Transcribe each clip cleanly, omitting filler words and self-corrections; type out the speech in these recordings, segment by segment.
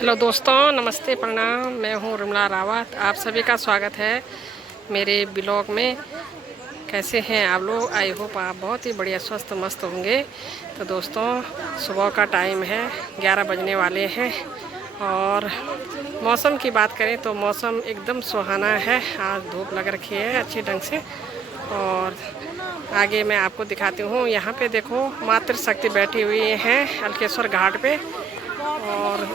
Hello दोस्तों, नमस्ते, प्रणाम। मैं हूँ रमला रावत। आप सभी का स्वागत है मेरे ब्लॉग में। कैसे हैं आप लोग? आई होप आप बहुत ही बढ़िया स्वस्थ मस्त होंगे। तो दोस्तों, सुबह का टाइम है, 11 बजने वाले हैं और मौसम की बात करें तो मौसम एकदम सुहाना है। आज धूप लग रखी है अच्छी ढंग से। और आगे मैं आपको दिखाती हूँ। यहाँ पे देखो, मातृशक्ति बैठी हुई हैं हल्केश्वर घाट पे। और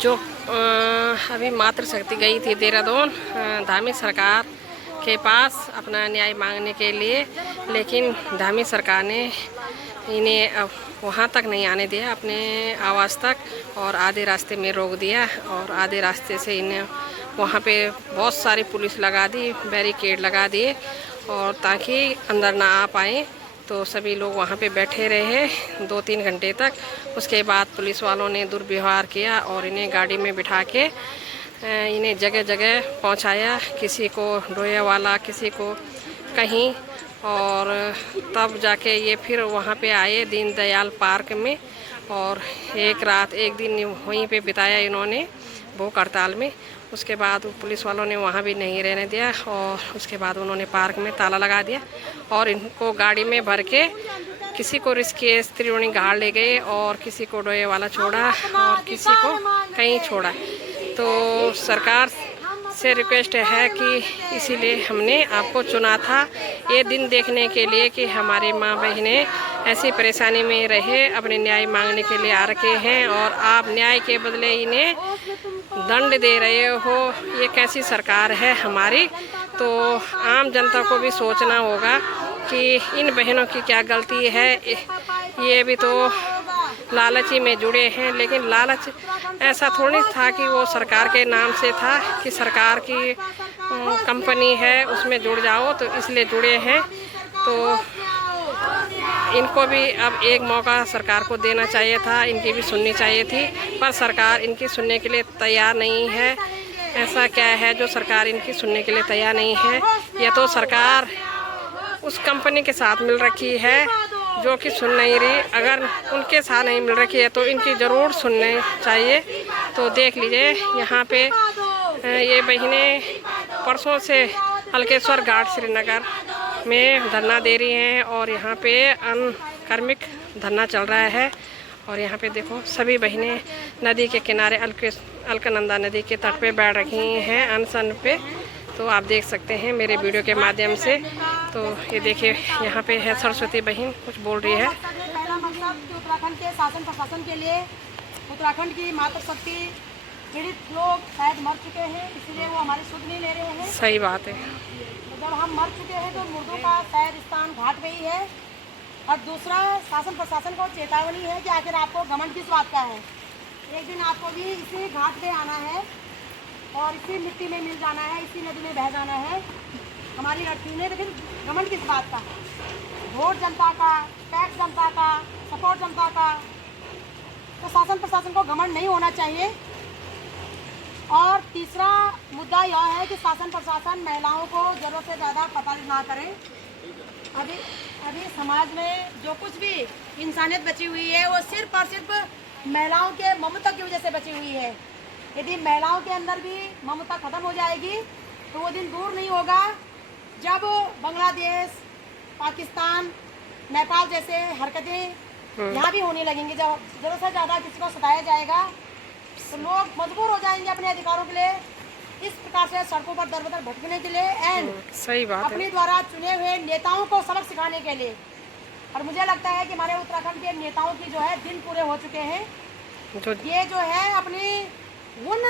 जो अभी मातृशक्ति गई थी देहरादून धामी सरकार के पास अपना न्याय मांगने के लिए, लेकिन धामी सरकार ने इन्हें वहाँ तक नहीं आने दिया, अपने आवास तक, और आधे रास्ते में रोक दिया। और आधे रास्ते से इन्हें वहाँ पे बहुत सारी पुलिस लगा दी, बैरिकेड लगा दिए, और ताकि अंदर ना आ पाएँ। तो सभी लोग वहाँ पे बैठे रहे 2-3 घंटे तक। उसके बाद पुलिस वालों ने दुर्व्यवहार किया और इन्हें गाड़ी में बिठा के इन्हें जगह जगह पहुँचाया, किसी को डोयावाला, किसी को कहीं। और तब जाके ये फिर वहाँ पे आए दीनदयाल पार्क में, और एक दिन वहीं पे बिताया इन्होंने भूख हड़ताल में। उसके बाद पुलिस वालों ने वहाँ भी नहीं रहने दिया, और उसके बाद उन्होंने पार्क में ताला लगा दिया और इनको गाड़ी में भर के किसी को ऋषिकेश त्रिवेणी घाट ले गए, और किसी को डोयावाला छोड़ा, और किसी को कहीं छोड़ा। तो सरकार से रिक्वेस्ट है कि इसीलिए हमने आपको चुना था ये दिन देखने के लिए कि हमारी माँ बहनें ऐसी परेशानी में रहे, अपने न्याय मांगने के लिए आ रखे हैं, और आप न्याय के बदले इन्हें दंड दे रहे हो। ये कैसी सरकार है हमारी? तो आम जनता को भी सोचना होगा कि इन बहनों की क्या गलती है। ये भी तो लालची में जुड़े हैं, लेकिन लालच ऐसा थोड़ी था कि वो सरकार के नाम से था कि सरकार की कंपनी है उसमें जुड़ जाओ, तो इसलिए जुड़े हैं। तो इनको भी अब एक मौका सरकार को देना चाहिए था, इनकी भी सुननी चाहिए थी, पर सरकार इनकी सुनने के लिए तैयार नहीं है। ऐसा क्या है जो सरकार इनकी सुनने के लिए तैयार नहीं है? या तो सरकार उस कंपनी के साथ मिल रखी है जो कि सुन नहीं रही। अगर उनके साथ नहीं मिल रखी है तो इनकी ज़रूर सुननी चाहिए। तो देख लीजिए, यहाँ पे ये बहनें परसों से हल्केश्वर घाट श्रीनगर में धरना दे रही हैं, और यहाँ पे अनकर्मिक धरना चल रहा है। और यहाँ पे देखो, सभी बहनें नदी के किनारे अलकनंदा नदी के तट पे बैठ रखी हैं अनशन पे। तो आप देख सकते हैं मेरे वीडियो के माध्यम से। तो ये देखिए, यहाँ पे है सरस्वती बहन, कुछ बोल रही है। पहला मकसद कि उत्तराखंड के शासन प्रशासन के लिए उत्तराखंड की मातृशक्ति पीड़ित लोग शायद मर चुके हैं, इसीलिए वो हमारी सुध नहीं ले रहे हैं। सही बात है। तो जब हम मर चुके हैं तो मुर्दों का शायद स्थान घाट पे ही है। और दूसरा, शासन प्रशासन को चेतावनी है कि आखिर आपको घमंड किस बात का है। एक दिन आपको भी इसी घाट पे आना है और इसी मिट्टी में मिल जाना है, इसी नदी में बह जाना है। हमारी लड़कियों ने तो फिर घमंड किस बात का? वोट जनता का, टैक्स जनता का, सपोर्ट जनता का। तो शासन प्रशासन को घमंड नहीं होना चाहिए। और तीसरा मुद्दा यह है कि शासन प्रशासन महिलाओं को ज़रूरत से ज़्यादा पता ना करे। अभी समाज में जो कुछ भी इंसानियत बची हुई है वो सिर्फ और सिर्फ महिलाओं के ममता की वजह से बची हुई है। यदि महिलाओं के अंदर भी ममता खत्म हो जाएगी तो वो दिन दूर नहीं होगा जब बांग्लादेश, पाकिस्तान, नेपाल जैसे हरकतें यहाँ भी होने लगेंगी। जब ज़रूरत से ज़्यादा किसी को सताया जाएगा तो लोग मजबूर हो जाएंगे अपने अधिकारों के लिए इस प्रकार से सड़कों पर दर बदर भटकने के लिए, एंड सही बात है, अपने द्वारा चुने हुए नेताओं को सबक सिखाने के लिए। और मुझे लगता है कि हमारे उत्तराखंड के नेताओं की जो है दिन पूरे हो चुके हैं। ये जो है अपनी उन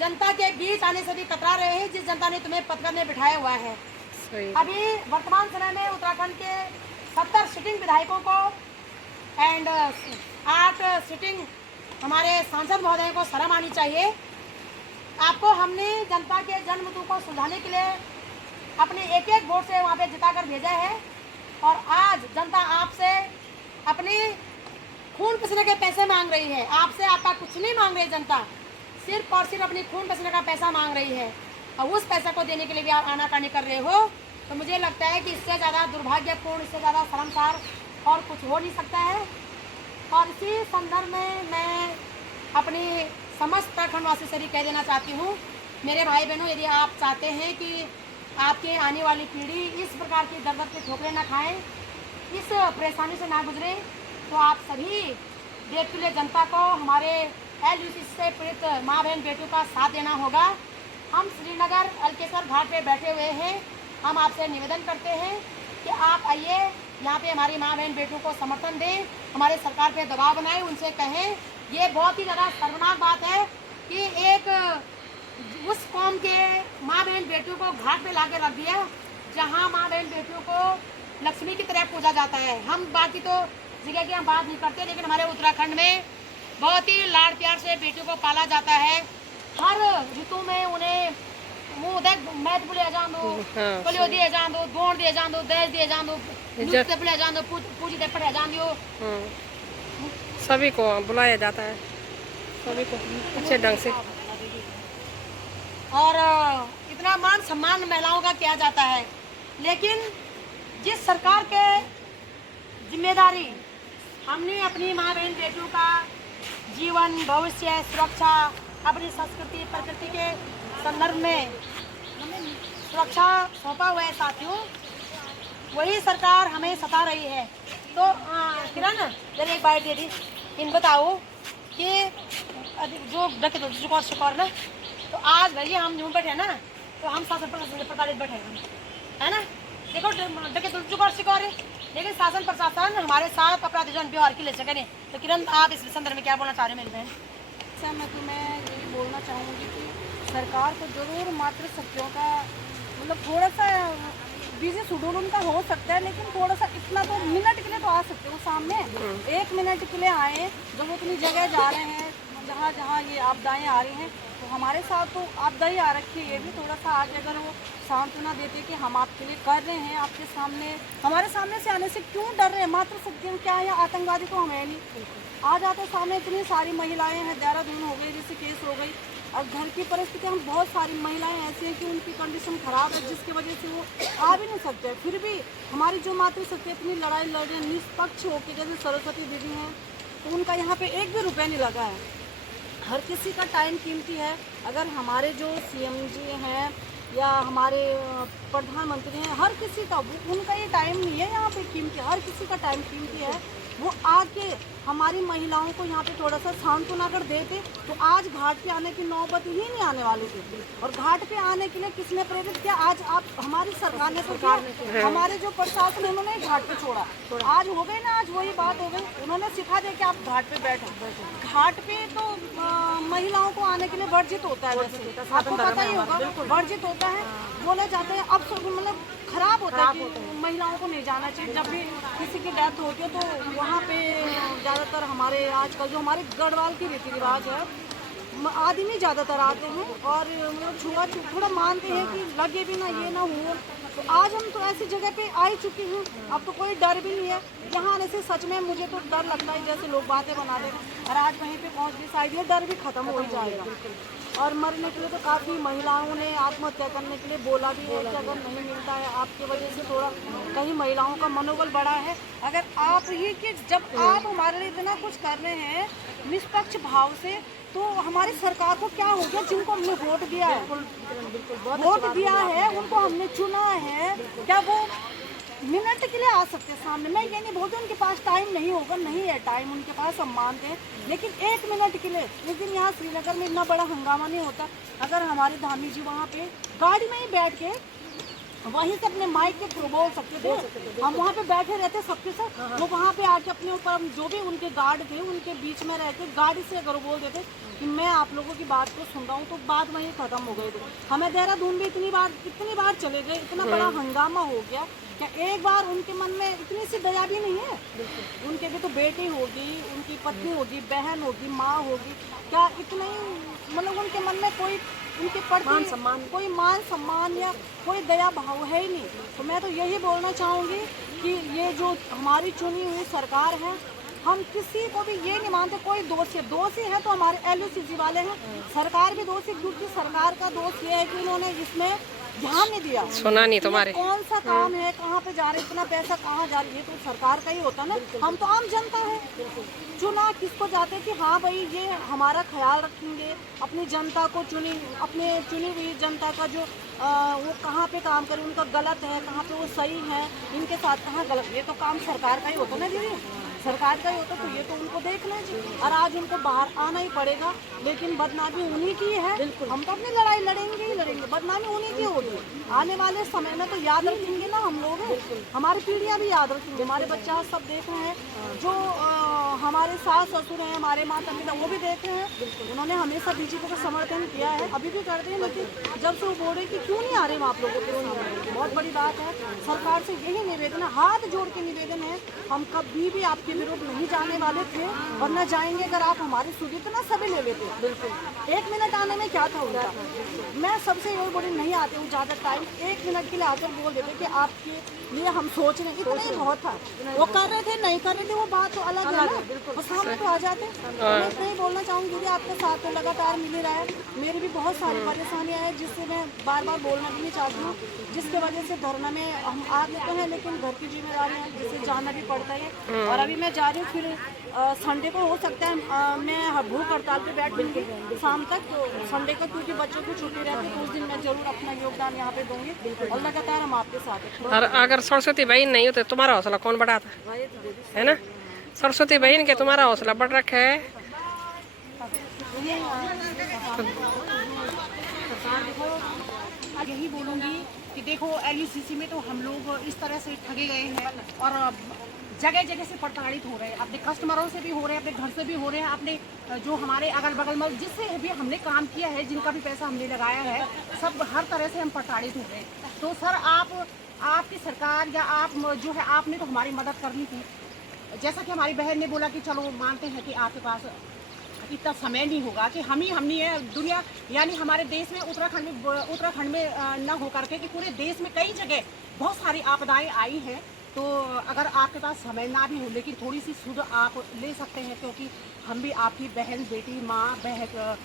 जनता के बीच आने से भी कतरा रहे हैं जिस जनता ने तुम्हें पदकर में बिठाया हुआ है। अभी वर्तमान समय में उत्तराखंड के 70 सिटिंग विधायकों को एंड 8 सिटिंग हमारे सांसद महोदय को शर्म आनी चाहिए। आपको हमने जनता के जन्मतु को सुलझाने के लिए अपने एक एक वोट से वहाँ पे जिताकर भेजा है, और आज जनता आपसे अपने खून पसीने के पैसे मांग रही है। आपसे आपका कुछ नहीं मांग रही जनता, सिर्फ और सिर्फ अपनी खून पसीने का पैसा मांग रही है। और उस पैसा को देने के लिए भी आप आनाकानी कर रहे हो। तो मुझे लगता है कि इससे ज़्यादा दुर्भाग्यपूर्ण, इससे ज़्यादा शर्मसार और कुछ हो नहीं सकता है। और इसी संदर्भ में मैं अपनी समस्त उत्तराखंडवासी से कह देना चाहती हूँ, मेरे भाई बहनों, यदि आप चाहते हैं कि आपके आने वाली पीढ़ी इस प्रकार की दर दर के ठोकरें ना खाएं, इस परेशानी से ना गुजरे, तो आप सभी देवतुल्य जनता को हमारे LUC से पीड़ित माँ बहन बेटियों का साथ देना होगा। हम श्रीनगर अलकेश्वर घाट पे बैठे हुए हैं। हम आपसे निवेदन करते हैं कि आप आइए, यहाँ पे हमारी माँ बहन बेटियों को समर्थन दें, हमारे सरकार पे दबाव बनाएं, उनसे कहें। ये बहुत ही ज़्यादा शर्मनाक बात है कि एक उस कौम के माँ बहन बेटियों को घाट पे ला के रख दिया, जहाँ माँ बहन बेटियों को लक्ष्मी की तरह पूजा जाता है। हम बाकी तो जगह की हम बात नहीं करते, लेकिन हमारे उत्तराखंड में बहुत ही लाड़ प्यार से बेटियों को पाला जाता है। हर ऋतु में उन्हें मुँह देख मैथ बुले जान दो, पोलियो दिए जान दो, गोंड दिए जान दो, दहेज दिए जान दो, नृत्य बुले जान दो, पूजी दे पढ़े जान दो। सभी को बुलाया जाता है, सभी को अच्छे ढंग से। और इतना मान सम्मान महिलाओं का किया जाता है, लेकिन जिस सरकार के जिम्मेदारी हमने अपनी माँ बहन बेटियों का जीवन, भविष्य, सुरक्षा, अपनी संस्कृति प्रकृति के संदर्भ में सुरक्षा सौंपा हुआ है साथियों, वही सरकार हमें सता रही है। तो किरण, जरा एक बाइट दे दी, इन बताओ कि जो डके तो शिकार ना, तो आज भैया हम यूँ बैठे ना, तो हम शासन प्रताड़ित बैठे है ना। देखो डके तो शिकार है, लेकिन शासन प्रशासन हमारे साथ अपराधीजन व्यवहार की ले सके नहीं। तो किरण, आप इस संदर्भ में क्या बोलना चाह रहे हैं मेरी बहन? सर, मैं तुम्हें यही बोलना चाहूँगी कि सरकार को जरूर मातृशक्तियों का मतलब थोड़ा सा बिजी शेड्यूल उनका हो सकता है, लेकिन थोड़ा सा इतना तो मिनट के लिए तो आ सकते हो सामने। 1 मिनट के लिए आए, जब वो अपनी जगह जा रहे हैं, जहाँ जहाँ ये आपदाएं आ रही हैं, तो हमारे साथ तो आपदा ही आ रखी है। ये भी थोड़ा सा आगे अगर वो सांत्वना देते कि हम आपके लिए कर रहे हैं, आपके सामने, हमारे सामने से आने से क्यों डर रहे हैं, मातृशक्तियाँ क्या है, आतंकवादी तो हमें नहीं। आ जाते सामने, इतनी सारी महिलाएं हैं, देहरादून हो गई, ऋषिकेश हो गई, और घर की परिस्थिति हम बहुत सारी महिलाएं ऐसी हैं कि उनकी कंडीशन खराब है, जिसकी वजह से वो आ भी नहीं सकते। फिर भी हमारी जो मातृशक्ति इतनी लड़ाई लड़ रही है निष्पक्ष होकर, जैसे सरस्वती दीदी हैं, तो उनका यहाँ पे 1 भी रुपया नहीं लगा है। हर किसी का टाइम कीमती है। अगर हमारे जो CM जी हैं या हमारे प्रधानमंत्री हैं, हर किसी का उनका ये टाइम नहीं है यहाँ पे कीमती, हर किसी का टाइम कीमती है। वो आके हमारी महिलाओं को यहाँ पे थोड़ा सा सांत्वना कर देते, तो आज घाट पे आने की नौबत ही नहीं आने वाली थी। और घाट पे आने के लिए किसने प्रेरित किया? आज आप हमारी सरकार ने, हमारे जो प्रशासन है उन्होंने घाट पे छोड़ा। आज हो गई ना, आज वही बात हो गई, उन्होंने सिखा दिया कि आप घाट पे बैठो। घाट पे तो महिलाओं को आने के लिए वर्जित होता है, वैसे आपको पता ही होगा, वर्जित होता है, बोले जाते हैं। अब मतलब खराब होता है कि महिलाओं को नहीं जाना चाहिए। जब भी किसी की डेथ होती है तो वहाँ पे ज़्यादातर हमारे आजकल जो हमारे गढ़वाल की रीति रिवाज है, आदमी ज़्यादातर आते हैं और मतलब छुआ थोड़ा मानते हैं कि लगे भी ना, ये ना हो। तो आज हम तो ऐसी जगह पे आ ही चुके हैं, अब तो कोई डर भी नहीं है। यहाँ आने से सच में मुझे तो डर लगता है, जैसे लोग बातें बना दे, और आज वहीं पे पहुँच गई, शायद ये डर भी खत्म हो ही जाएगा। और मरने के लिए तो काफ़ी महिलाओं ने आत्महत्या करने के लिए बोला भी है कि अगर नहीं मिलता है आपकी वजह से, थोड़ा कहीं महिलाओं का मनोबल बढ़ा है। अगर आप ही कि जब आप हमारे लिए इतना कुछ कर रहे हैं निष्पक्ष भाव से, तो हमारी सरकार को क्या हो गया? जिनको हमने वोट दिया है, उनको हमने चुना है, क्या वो मिनट के लिए आ सकते सामने? मैं ये नहीं बोलती उनके पास टाइम नहीं होगा, नहीं है टाइम उनके पास, हम मानते हैं, लेकिन 1 मिनट के लिए। लेकिन यहाँ श्रीनगर में इतना बड़ा हंगामा नहीं होता। अगर हमारे धामी जी वहाँ पे गाड़ी में ही बैठ के वहीं से अपने माइक के थ्रू बोल सकते थे, हम वहाँ पे बैठे रहते सबके साथ, वो वहाँ पे आके अपने ऊपर जो भी उनके गार्ड थे उनके बीच में रहते गाड़ी से अगर बोल देते कि मैं आप लोगों की बात को सुन रहा हूँ, तो बात वहीं खत्म हो गई थी। हमें देहरादून भी इतनी बार चले गए, इतना बड़ा हंगामा हो गया, क्या एक बार उनके मन में इतनी सी दया भी नहीं है? उनके भी तो बेटी होगी, उनकी पत्नी होगी, बहन होगी, माँ होगी, क्या इतना ही मतलब उनके मन में कोई उनके प्रति कोई मान सम्मान या कोई दया भाव है ही नहीं? तो मैं तो यही बोलना चाहूँगी कि ये जो हमारी चुनी हुई सरकार है, हम किसी को भी ये नहीं मानते कोई दोषी है तो हमारे LUCG वाले हैं, सरकार भी दोषी, क्योंकि सरकार का दोष ये है कि उन्होंने इसमें ध्यान नहीं दिया। सुना नहीं ये तुम्हारे। कौन सा काम है, कहाँ पे जा रहे, इतना पैसा कहाँ जा रही है, तो सरकार का ही होता ना। हम तो आम जनता है, चुना किसको जाते कि हाँ भाई ये हमारा ख्याल रखेंगे, अपनी जनता को अपने चुनी हुई जनता का जो वो कहाँ पे काम करे, उनका गलत है कहाँ पे वो सही है, इनके साथ कहाँ गलत, ये तो काम सरकार का ही होता ना दीदी, सरकार का ही होता। तो ये तो उनको देखना है जी। और आज उनको बाहर आना ही पड़ेगा, लेकिन बदनामी उन्हीं की है। हम तो अपनी लड़ाई लड़ेंगे ही लड़ेंगे, बदनामी उन्हीं की होगी। आने वाले समय में तो याद रखेंगे ना हम लोग, हमारी पीढ़ियां भी याद रखेंगे, हमारे बच्चा सब देख रहे हैं, जो हमारे सास ससुर हैं, हमारे माता पिता वो भी देख रहे हैं। उन्होंने हमेशा बीजेपी को समर्थन किया है, अभी भी करते हैं, लेकिन जब से वो बोल रहे कि क्यों नहीं आ रहे हैं आप लोगों के सामने, बहुत बड़ी बात है। सरकार से यही निवेदन है, हाथ जोड़ के निवेदन है, हम कभी भी आपके विरुद्ध नहीं जाने वाले थे और न जाएंगे। अगर आप हमारी सुधी तो ना सभी ले लेते, बिल्कुल 1 मिनट आने में क्या था उनका। मैं सबसे ये बोली नहीं आती हूँ ज़्यादा टाइम, 1 मिनट के लिए आकर बोल देते कि आपके लिए हम सोच रहे, इतना ही बहुत था। वो कर रहे थे नहीं कर रहे थे वो बात तो अलग है ना, वो सामने तो आ जाते। मैं इतना ही बोलना चाहूँगी दीदी, आपके साथ तो लगातार मिल ही रहा है, मेरी भी बहुत सारी परेशानियाँ हैं जिससे मैं बार बार बोलना भी नहीं चाहती हूँ, जिसके वजह से धरना में हम आ गए तो हैं, लेकिन घर की जिम्मेदारियाँ हैं जिससे जाना भी पड़ता है। और अभी मैं जा रही हूँ, फिर संडे को हो सकता है मैं भूख हड़ताल पे बैठ दूँगी शाम तक, तो संडे को क्योंकि बच्चों को छुट्टी रहती है तो उस दिन मैं जरूर अपना योगदान यहाँ पे दूँगी और लगातार हम आपके साथ हैं। और अगर सरस्वती बहन नहीं होते तुम्हारा हौसला कौन बढ़ाता, है ना। सरस्वती बहन के तुम्हारा हौसला बढ़ रखा है। यही बोलूँगी कि देखो LUCC में तो हम लोग इस तरह से ठगे गए हैं और जगह जगह से प्रताड़ित हो रहे हैं, अपने कस्टमरों से भी हो रहे हैं, अपने घर से भी हो रहे हैं, अपने जो हमारे अगल बगल में जिससे भी हमने काम किया है, जिनका भी पैसा हमने लगाया है, सब हर तरह से हम प्रताड़ित हो रहे हैं। तो सर आपकी सरकार या आप जो है आपने तो हमारी मदद करनी थी। जैसा कि हमारी बहन ने बोला कि चलो मानते हैं कि आपके पास इतना समय नहीं होगा कि हम ही है दुनिया, यानी हमारे देश में उत्तराखंड में न हो करके कि पूरे देश में कई जगह बहुत सारी आपदाएं आई हैं। तो अगर आपके पास समय ना भी हो लेकिन थोड़ी सी सुध आप ले सकते हैं, क्योंकि हम भी आपकी बहन बेटी माँ बहन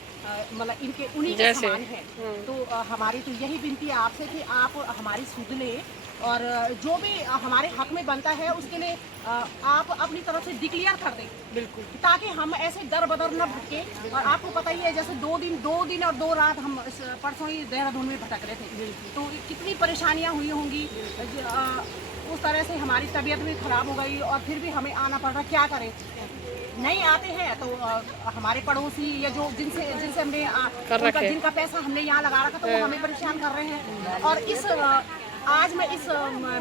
मतलब इनके उन्हीं के समान हैं। तो हमारी तो यही विनती है आपसे कि आप हमारी सुध लें और जो भी हमारे हक में बनता है उसके लिए आप अपनी तरफ से डिक्लेयर कर दें, बिल्कुल, ताकि हम ऐसे दर बदर न भटके। और आपको पता ही है जैसे 2 दिन और 2 रात हम परसों ही देहरादून में भटक रहे थे, तो कितनी परेशानियाँ हुई होंगी। उस तरह से हमारी तबीयत भी खराब हो गई और फिर भी हमें आना पड़ रहा, क्या करें। नहीं आते हैं तो हमारे पड़ोसी या जो जिनसे हमने जिनका पैसा हमने यहाँ लगा रखा तो वो हमें परेशान कर रहे हैं। और आज मैं इस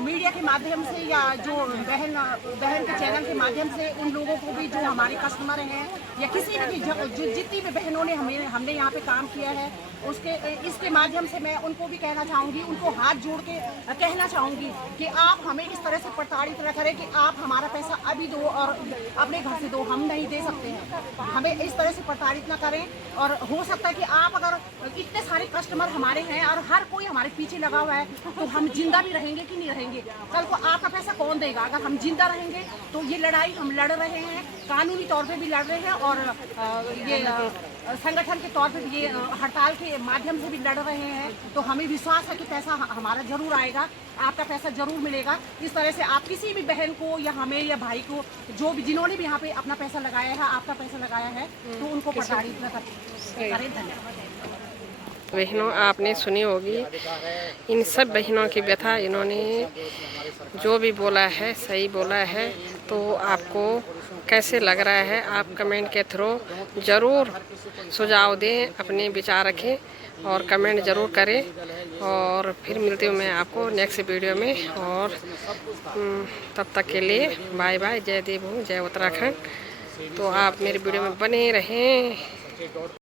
मीडिया के माध्यम से या जो बहन के चैनल के माध्यम से उन लोगों को भी जो हमारे कस्टमर हैं या किसी भी जो जितनी भी बहनों ने हमने यहाँ पे काम किया है इसके माध्यम से मैं उनको भी कहना चाहूँगी, उनको हाथ जोड़ के कहना चाहूँगी कि आप हमें इस तरह से प्रताड़ित न करें कि आप हमारा पैसा अभी दो और अपने घर से दो, हम नहीं दे सकते हैं। हमें इस तरह से प्रताड़ित न करें। और हो सकता है कि आप अगर इतने सारे कस्टमर हमारे हैं और हर कोई हमारे पीछे लगा हुआ है तो हम जिंदा भी रहेंगे कि नहीं रहेंगे, कल को आपका पैसा कौन देगा। अगर हम जिंदा रहेंगे तो ये लड़ाई हम लड़ रहे हैं, कानूनी तौर पे भी लड़ रहे हैं और ये संगठन के तौर पे भी ये हड़ताल के माध्यम से भी लड़ रहे हैं। तो हमें विश्वास है कि पैसा हमारा जरूर आएगा, आपका पैसा जरूर मिलेगा। इस तरह से आप किसी भी बहन को या हमें या भाई को जो भी जिन्होंने भी यहाँ पे अपना पैसा लगाया है, आपका पैसा लगाया है, तो उनको प्रताड़ित न करें। धन्यवाद। बहनों, आपने सुनी होगी इन सब बहनों की व्यथा, इन्होंने जो भी बोला है सही बोला है। तो आपको कैसे लग रहा है आप कमेंट के थ्रू ज़रूर सुझाव दें, अपने विचार रखें और कमेंट ज़रूर करें। और फिर मिलती हूँ मैं आपको नेक्स्ट वीडियो में, और तब तक के लिए बाय बाय। जय देव हूँ, जय उत्तराखंड। तो आप मेरी वीडियो में बने रहें।